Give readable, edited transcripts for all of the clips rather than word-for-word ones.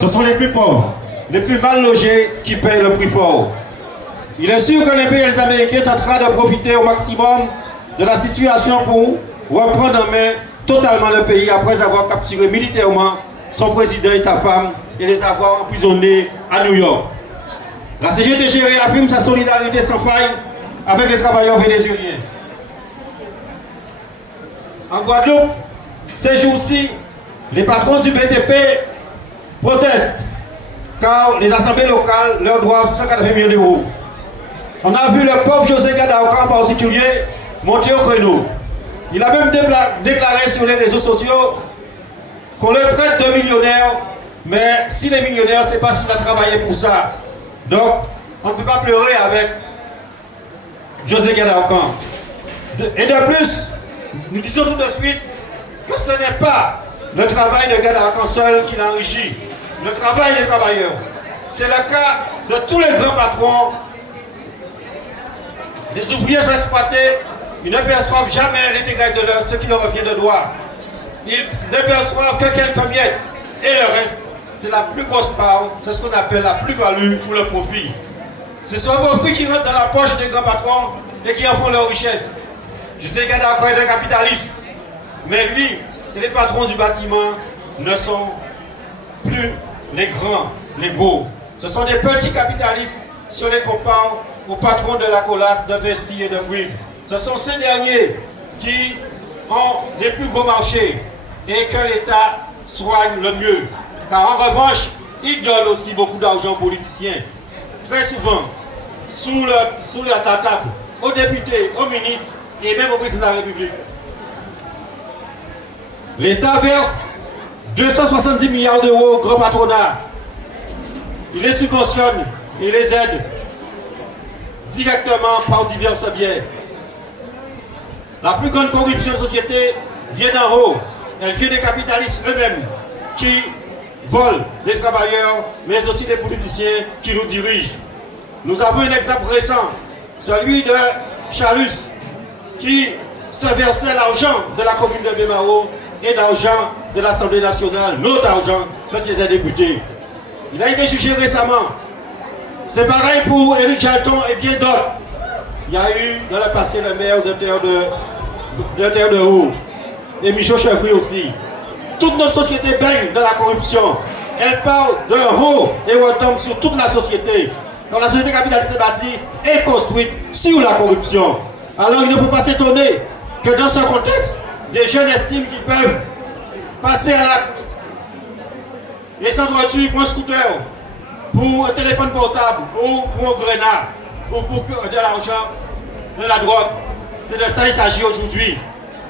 Ce sont les plus pauvres, les plus mal logés qui payent le prix fort. Il est sûr que l'impérialisme américain est en train de profiter au maximum de la situation pour reprendre en main totalement le pays après avoir capturé militairement son président et sa femme et les avoir emprisonnés à New York. La CGTG réaffirme sa solidarité sans faille avec les travailleurs vénézuéliens. En Guadeloupe, ces jours-ci, les patrons du BTP protestent car les assemblées locales leur doivent 180 millions d'euros. On a vu le pauvre José Gadaoka en particulier monter au créneau. Il a même déclaré sur les réseaux sociaux qu'on le traite de millionnaire, mais s'il est millionnaire, c'est parce qu'il a travaillé pour ça. Donc, on ne peut pas pleurer avec José Gadaoka. Et de plus, nous disons tout de suite que ce n'est pas le travail de Gadaoka seul qui l'enrichit. Le travail des travailleurs. C'est le cas de tous les grands patrons. Les ouvriers sont exploités, ils ne perçoivent jamais l'intégralité de ce qui leur revient de droit. Ils ne perçoivent que quelques miettes. Et le reste, c'est la plus grosse part, c'est ce qu'on appelle la plus-value ou le profit. Ce sont vos profits qui rentrent dans la poche des grands patrons et qui en font leur richesse. Je sais qu'il y a encore un capitaliste. Mais lui et les patrons du bâtiment ne sont plus les grands, les gros. Ce sont des petits capitalistes si on les compare aux patrons de la Colasse, de Vessi et de Bouygues. Ce sont ces derniers qui ont les plus gros marchés et que l'État soigne le mieux. Car en revanche, ils donnent aussi beaucoup d'argent aux politiciens. Très souvent, sous la table, aux députés, aux ministres et même au président de la République. L'État verse 270 milliards d'euros au grand patronat. Il les subventionne et les aide directement par divers biais. La plus grande corruption de la société vient d'en haut. Elle vient des capitalistes eux-mêmes qui volent des travailleurs, mais aussi des politiciens qui nous dirigent. Nous avons un exemple récent, celui de Chalus, qui se versait l'argent de la commune de Bémao et l'argent de l'Assemblée nationale, notre argent, quand il était député. Il a été jugé récemment. C'est pareil pour Éric Jalton et bien d'autres. Il y a eu dans le passé le maire de Terre de Haut et Michaud Chevry aussi. Toute notre société baigne dans la corruption. Elle parle d'un haut et retombe sur toute la société. Donc la société capitaliste est bâtie et construite sur la corruption. Alors il ne faut pas s'étonner que dans ce contexte, des jeunes estiment qu'ils peuvent passer à l'acte et sans voiture pour un scooter, pour un téléphone portable, ou pour un grenade, ou pour de l'argent, de la drogue. C'est de ça qu'il s'agit aujourd'hui.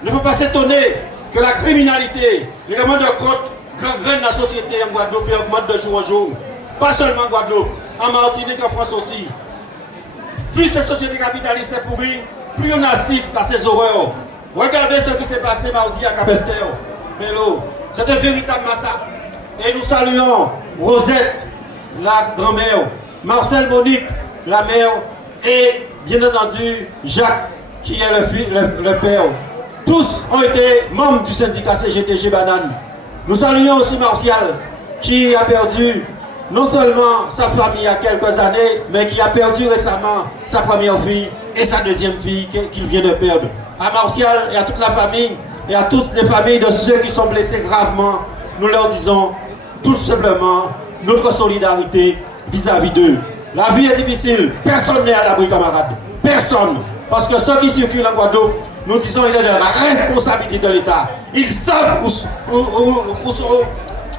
Il ne faut pas s'étonner que la criminalité, les éléments de côte, gangrènent la société en Guadeloupe et augmentent de jour en jour. Pas seulement en Guadeloupe, en Martinique, en France aussi. Plus cette société capitaliste est pourrie, plus on assiste à ces horreurs. Regardez ce qui s'est passé mardi à Capester, Bello. C'est un véritable massacre. Et nous saluons Rosette, la grand-mère, Marcel Monique, la mère, et bien entendu Jacques, qui est le père. Tous ont été membres du syndicat CGTG Banane. Nous saluons aussi Martial, qui a perdu non seulement sa famille il y a quelques années, mais qui a perdu récemment sa première fille et sa deuxième fille qu'il vient de perdre. À Martial et à toute la famille et à toutes les familles de ceux qui sont blessés gravement, nous leur disons tout simplement notre solidarité vis-à-vis d'eux. La vie est difficile, personne n'est à l'abri, camarades. Personne. Parce que ceux qui circulent en Guadeloupe, nous disons qu'il est de la responsabilité de l'État. Ils savent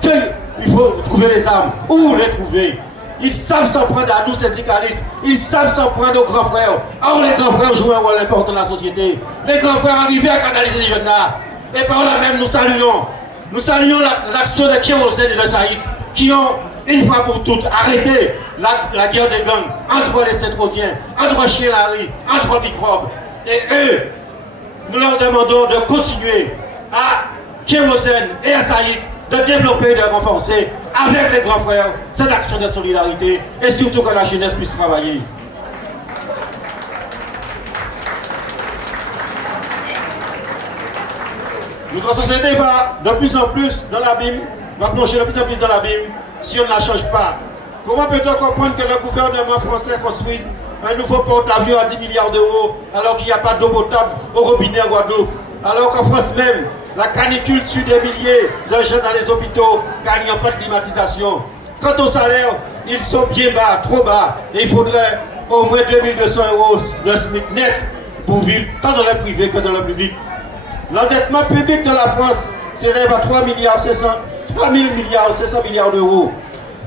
qu'il faut trouver les armes, où les trouver. Ils savent s'en prendre à nous syndicalistes, ils savent s'en prendre aux grands frères. Or les grands frères jouent un rôle important dans la société. Les grands frères arrivent à canaliser les jeunes là. Et par là même nous saluons l'action de Kérosène et de Saïd qui ont une fois pour toutes arrêté la guerre des gangs entre les Saint-Rosiens, entre Chien-Larry, entre microbes. Et eux, nous leur demandons de continuer à Kérosène et à Saïd de développer et de renforcer avec les grands frères cette action de solidarité et surtout que la jeunesse puisse travailler. Notre société va de plus en plus dans l'abîme, va plonger de plus en plus dans l'abîme si on ne la change pas? Comment peut-on comprendre que le gouvernement français construise un nouveau porte-avions à 10 milliards d'euros alors qu'il n'y a pas d'eau potable au robinet en Guadeloupe? Alors qu'en France même, la canicule tue des milliers de jeunes dans les hôpitaux car il n'y a pas de climatisation. Quant aux salaires, ils sont bien bas, trop bas. Et il faudrait au moins 2200 euros de SMIC net pour vivre tant dans le privé que dans le public. L'endettement public de la France s'élève à 3 000 milliards 500 milliards d'euros.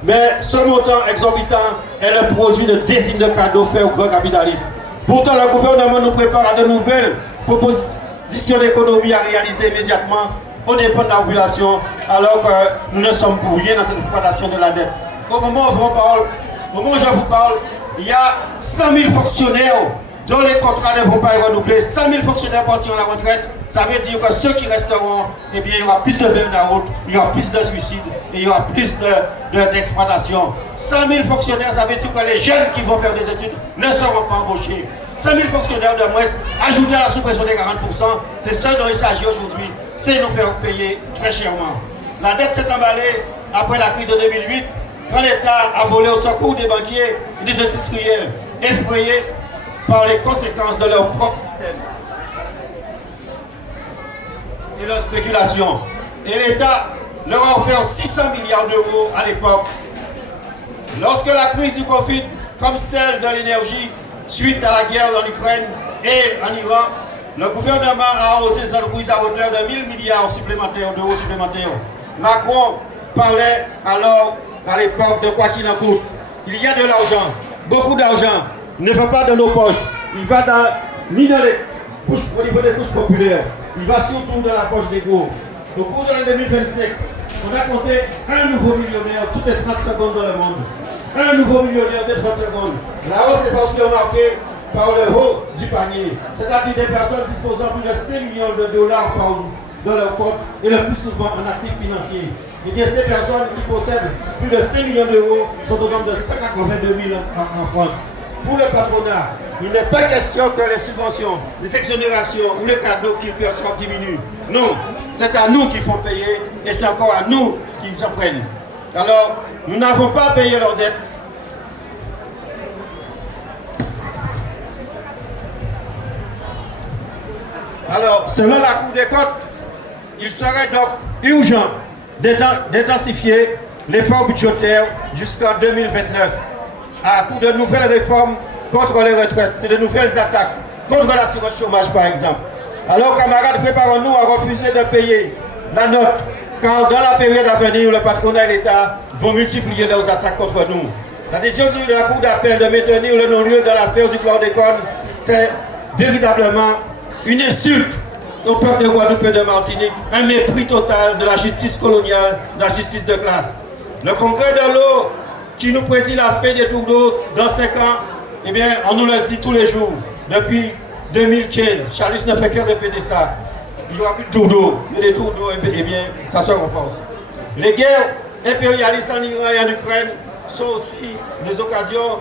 Mais ce montant exorbitant est le produit de désignes de cadeaux faits aux grands capitalistes. Pourtant, le gouvernement nous prépare à de nouvelles propositions d'économie à réaliser immédiatement au dépend de la population, alors que nous ne sommes pour rien dans cette exploitation de la dette. Au moment où je vous parle, il y a 100 000 fonctionnaires dont les contrats ne vont pas être renouvelés. 100 000 fonctionnaires partiront à la retraite. Ça veut dire que ceux qui resteront, eh bien, il y aura plus de burn-out, il y aura plus de suicides et il y aura plus d'exploitation. 100 000 fonctionnaires, ça veut dire que les jeunes qui vont faire des études ne seront pas embauchés. 100 000 fonctionnaires de moins, ajoutés à la suppression des 40%, c'est ce dont il s'agit aujourd'hui, c'est nous faire payer très chèrement. La dette s'est emballée après la crise de 2008, quand l'État a volé au secours des banquiers et des industriels, effrayés par les conséquences de leur propre système et leur spéculation. Et l'État leur a offert 600 milliards d'euros à l'époque. Lorsque la crise du Covid, comme celle de l'énergie, suite à la guerre en Ukraine et en Iran, le gouvernement a arrosé les entreprises à hauteur de 1000 milliards d'euros supplémentaires. Macron parlait alors, à l'époque, de quoi qu'il en coûte. Il y a de l'argent, beaucoup d'argent, il ne va pas dans nos poches, il va ni dans les couches, au niveau des couches populaires, il va surtout dans la poche des gros. Au cours de l'année 2025, on a compté un nouveau millionnaire toutes les 30 secondes dans le monde. Un nouveau millionnaire de 30 secondes. La hausse est parce qu'on est marqué par le haut du panier. C'est-à-dire des personnes disposant plus de 5 millions de dollars par jour dans leur compte et le plus souvent en actifs financiers. Et bien ces personnes qui possèdent plus de 5 millions d'euros sont au nombre de 182 000 en France. Pour le patronat, il n'est pas question que les subventions, les exonérations ou les cadeaux qu'ils perçoivent diminuent. Non, c'est à nous qu'ils font payer et c'est encore à nous qu'ils s'en prennent. Alors, nous n'avons pas payé leurs dettes. Alors, selon la Cour des comptes, il serait donc urgent d'intensifier l'effort budgétaire jusqu'en 2029 à coup de nouvelles réformes contre les retraites, c'est de nouvelles attaques contre l'assurance chômage par exemple. Alors camarades, préparons-nous à refuser de payer la note, car dans la période à venir, le patronat et l'État vont multiplier leurs attaques contre nous. La décision de la Cour d'appel de maintenir le non-lieu dans l'affaire du chlordécone, c'est véritablement une insulte au peuple de Guadeloupe et de Martinique, un mépris total de la justice coloniale, de la justice de classe. Le congrès de l'eau qui nous prédit la fin des tours d'eau dans 5 ans, eh bien, on nous le dit tous les jours, depuis 2015. Charlus ne fait que répéter ça. Il n'y aura plus de tours d'eau, mais les tours d'eau, eh bien, ça se renforce. Les guerres impérialistes en Iran et en Ukraine sont aussi des occasions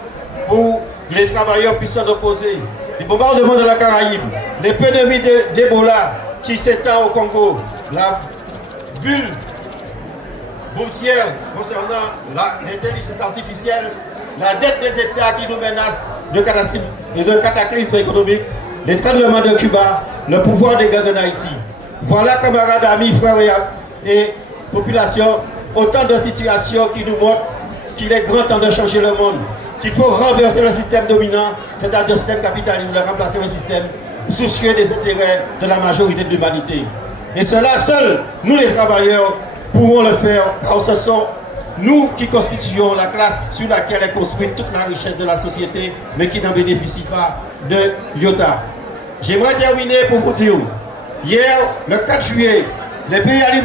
pour les travailleurs puissent s'en opposer. Les bombardements de la Caraïbe, l'épidémie d'Ebola qui s'étend au Congo, la bulle boursière concernant l'intelligence artificielle, la dette des États qui nous menacent de cataclysme économique, les tremblements de Cuba, le pouvoir des gangs en Haïti. Voilà, camarades, amis, frères et population, autant de situations qui nous montrent qu'il est grand temps de changer le monde, qu'il faut renverser le système dominant, c'est-à-dire le système capitaliste, de remplacer le système soucieux des intérêts de la majorité de l'humanité. Et cela seul, nous les travailleurs, pourrons le faire, car ce sont nous qui constituons la classe sur laquelle est construite toute la richesse de la société, mais qui n'en bénéficie pas de l'iota. J'aimerais terminer pour vous dire, hier, le 4 juillet, les pays alliés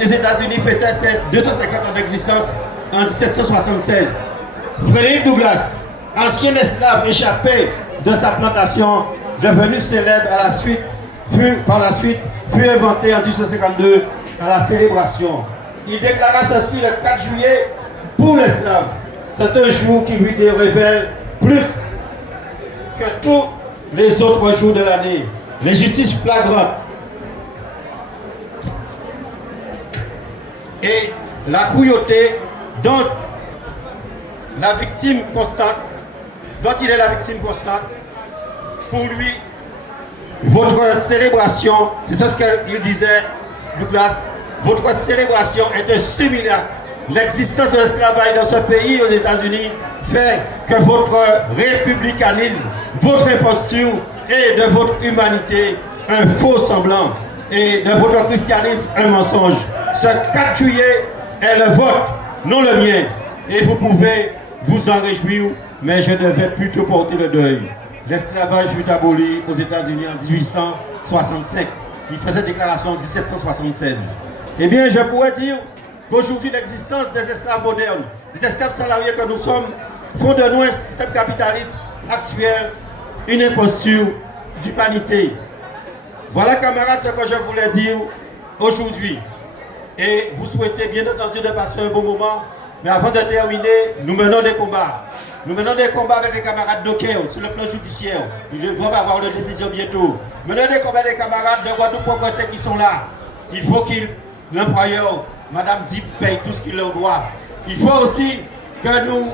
des États-Unis fêtaient ses 250 ans d'existence en 1776. Frédéric Douglass, ancien esclave échappé de sa plantation, devenu célèbre par la suite, fut inventé en 1852 à la célébration. Il déclara ceci le 4 juillet pour l'esclave. C'est un jour qui lui révèle plus que tous les autres jours de l'année. L'injustice flagrante et la cruauté dont la victime constante, dont il est la victime constante. Pour lui, votre célébration, c'est ça ce qu'il disait, Douglas, votre célébration est un simulacre. L'existence de l'esclavage dans ce pays, aux États-Unis, fait que votre républicanisme, votre imposture et de votre humanité, un faux semblant, et de votre christianisme, un mensonge. Ce 4 juillet est le vote, non le mien. Et vous pouvez vous en réjouir, mais je devais plutôt porter le deuil. L'esclavage fut aboli aux États-Unis en 1865. Il faisait déclaration en 1776. Eh bien, je pourrais dire qu'aujourd'hui, l'existence des esclaves modernes, des esclaves salariés que nous sommes, font de nous un système capitaliste actuel, une imposture d'humanité. Voilà, camarades, ce que je voulais dire aujourd'hui. Et vous souhaitez bien entendu de passer un bon moment. Mais avant de terminer, nous menons des combats. Nous menons des combats avec les camarades d'Okeo sur le plan judiciaire. Ils doivent avoir leur décision bientôt. Menons des combats avec les camarades de Guadeloupe qui sont là. Il faut que l'employeur, Madame Dip, paye tout ce qu'il leur doit. Il faut aussi que nous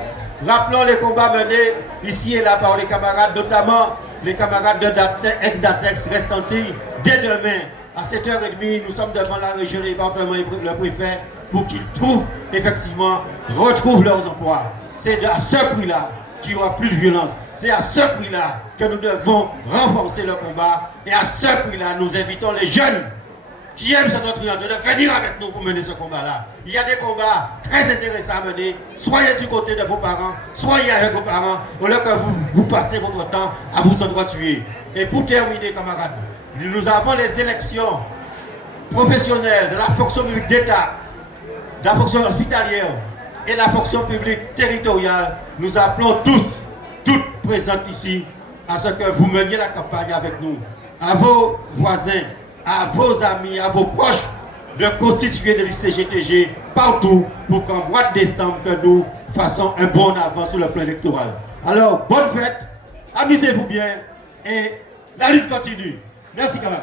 rappelons les combats menés ici et là par les camarades, notamment les camarades de ex-Datex Restanti. Dès demain, à 7h30, nous sommes devant la région, le département et le préfet pour qu'ils trouvent, effectivement, retrouvent leurs emplois. C'est à ce prix-là qu'il n'y aura plus de violence. C'est à ce prix-là que nous devons renforcer le combat. Et à ce prix-là, nous invitons les jeunes qui aiment cette orientation de venir avec nous pour mener ce combat-là. Il y a des combats très intéressants à mener. Soyez du côté de vos parents, soyez avec vos parents, au lieu que vous passez votre temps à vous entretuer. Et pour terminer, camarades, nous avons les élections professionnelles de la fonction publique d'État, de la fonction hospitalière et la fonction publique territoriale. Nous appelons tous, toutes présentes ici, à ce que vous meniez la campagne avec nous, à vos voisins, à vos amis, à vos proches, de constituer des listes GTG partout pour qu'en mois de décembre, que nous fassions un bon avant sur le plan électoral. Alors, bonne fête, amusez-vous bien et la lutte continue. Merci, camarades.